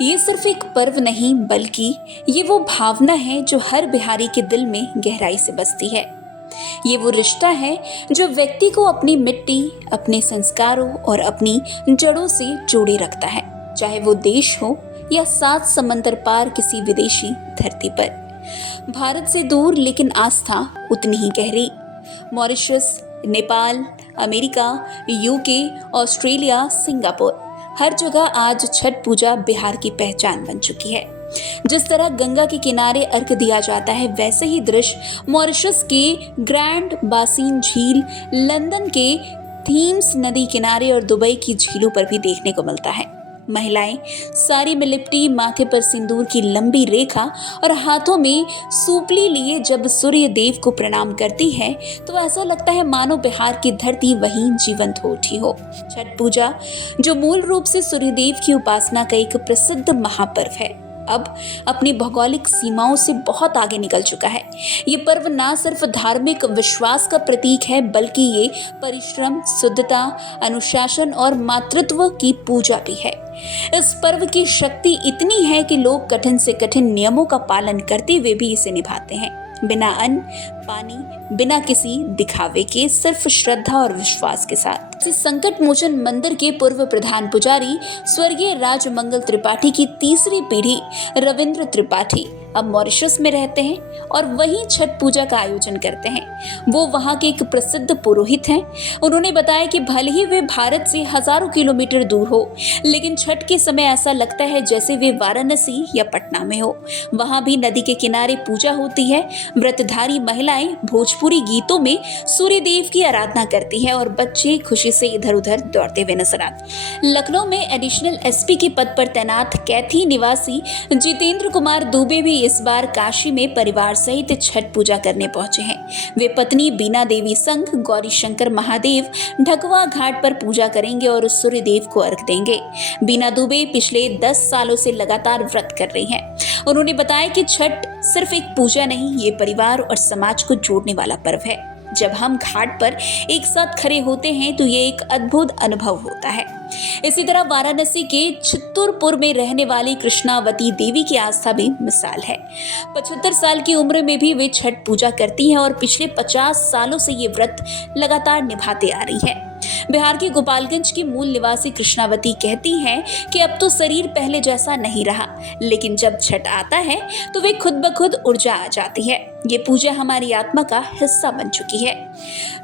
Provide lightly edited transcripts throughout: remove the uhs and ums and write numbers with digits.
ये सिर्फ एक पर्व नहीं बल्कि ये वो भावना है जो हर बिहारी के दिल में गहराई से बसती है। ये वो रिश्ता है जो व्यक्ति को अपनी मिट्टी, अपने संस्कारों और अपनी जड़ों से जोड़े रखता है, चाहे वो देश हो या 7 समंदर पार किसी विदेशी धरती पर। भारत से दूर लेकिन आस्था उतनी ही गहरी। Mauritius, Nepal, America, UK, Australia, Singapore, हर जगह आज छठ पूजा बिहार की पहचान बन चुकी है। जिस तरह गंगा के किनारे अर्घ दिया जाता है, वैसे ही दृश्य मॉरिशस के ग्रैंड बासीन झील, लंदन के थीम्स नदी किनारे और दुबई की झीलों पर भी देखने को मिलता है। महिलाएं साड़ी में लिपटी, माथे पर सिंदूर की लंबी रेखा और हाथों में सूपली लिए जब सूर्य देव को प्रणाम करती है तो ऐसा लगता है मानो बिहार की धरती वहीं जीवंत हो उठी हो। छठ पूजा, जो मूल रूप से सूर्यदेव की उपासना का एक प्रसिद्ध महापर्व है, अब अपनी भौगोलिक सीमाओं से बहुत आगे निकल चुका है। ये पर्व ना सिर्फ धार्मिक विश्वास का प्रतीक है, बल्कि ये परिश्रम, शुद्धता, अनुशासन और मातृत्व की पूजा भी है। इस पर्व की शक्ति इतनी है कि लोग कठिन से कठिन नियमों का पालन करते हुए भी इसे निभाते हैं, बिना अन्न पानी, बिना किसी दिखावे के, सिर्फ श्रद्धा और विश्वास के साथ। संकट मोचन मंदिर के पूर्व प्रधान पुजारी स्वर्गीय राजमंगल त्रिपाठी की तीसरी पीढ़ी रविंद्र त्रिपाठी अब मॉरिशस में रहते हैं और वहीं छठ पूजा का आयोजन करते हैं। वो वहां के एक प्रसिद्ध पुरोहित हैं। उन्होंने बताया कि भले ही वे भारत से हजारों किलोमीटर दूर हो, लेकिन छठ के समय ऐसा लगता है जैसे वे वाराणसी या पटना में हो। वहां भी नदी के किनारे पूजा होती है। व्रतधारी महिलाएं भोजपुरी गीतों में सूर्य देव की आराधना करती है और बच्चे खुशी से इधर उधर दौड़ते हुए नजर आते। लखनऊ में एडिशनल एसपी के पद पर तैनात कैथी निवासी जितेंद्र कुमार दुबे भी इस बार काशी में परिवार सहित छठ पूजा करने पहुंचे हैं। वे पत्नी बीना देवी संग गौरी शंकर महादेव ढकवा घाट पर पूजा करेंगे और उस सूर्य देव को अर्घ देंगे। बीना दुबे पिछले 10 सालों से लगातार व्रत कर रही हैं। उन्होंने बताया कि छठ सिर्फ एक पूजा नहीं, ये परिवार और समाज को जोड़ने वाला पर्व है। जब हम घाट पर एक साथ खड़े होते हैं तो ये एक अद्भुत अनुभव होता है। इसी तरह वाराणसी के चित्तूरपुर में रहने वाली कृष्णावती देवी की आस्था भी मिसाल है। 75 साल की उम्र में भी वे छठ पूजा करती हैं और पिछले 50 सालों से ये व्रत लगातार निभाते आ रही है। बिहार के गोपालगंज की मूल निवासी कृष्णावती कहती हैं कि अब तो शरीर पहले जैसा नहीं रहा, लेकिन जब छठ आता है तो वे खुद ब खुद ऊर्जा आ जाती है। ये पूजा हमारी आत्मा का हिस्सा बन चुकी है।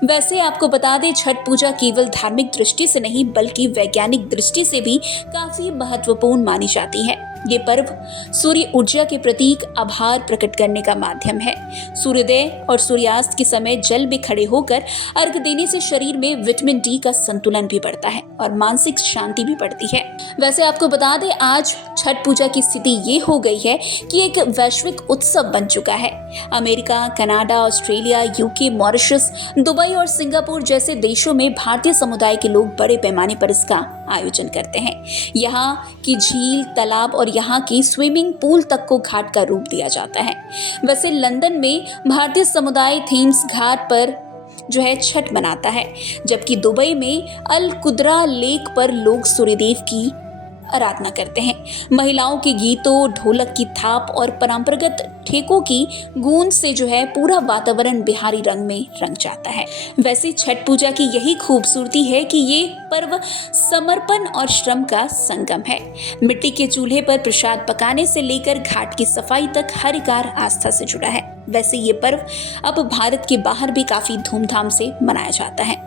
वैसे आपको बता दें, छठ पूजा केवल धार्मिक दृष्टि से नहीं बल्कि वैज्ञानिक दृष्टि से भी काफी महत्वपूर्ण मानी जाती है। ये पर्व सूर्य ऊर्जा के प्रतीक आभार प्रकट करने का माध्यम है। सूर्योदय और सूर्यास्त के समय जल में खड़े होकर अर्घ देने से शरीर में विटामिन डी का संतुलन भी बढ़ता है और मानसिक शांति भी बढ़ती है। वैसे आपको बता दें, आज छठ पूजा की स्थिति ये हो गई है कि एक वैश्विक उत्सव बन चुका है। America, Canada, Australia, UK, Mauritius, Dubai और सिंगापुर जैसे देशों में भारतीय समुदाय के लोग बड़े पैमाने पर इसका आयोजन करते हैं। यहाँ की झील, तालाब और यहाँ की स्विमिंग पूल तक को घाट का रूप दिया जाता है। वैसे लंदन में भारतीय समुदाय थेम्स घाट पर छठ मनाता है, जबकि दुबई में अल कुद्रा लेक पर लोग सूर्यदेव की आराधना करते हैं। महिलाओं के गीतों, ढोलक की थाप और परंपरागत ठेकों की गूंज से पूरा वातावरण बिहारी रंग में रंग जाता है। वैसे छठ पूजा की यही खूबसूरती है कि ये पर्व समर्पण और श्रम का संगम है। मिट्टी के चूल्हे पर प्रसाद पकाने से लेकर घाट की सफाई तक हर कार्य आस्था से जुड़ा है। वैसे ये पर्व अब भारत के बाहर भी काफी धूमधाम से मनाया जाता है।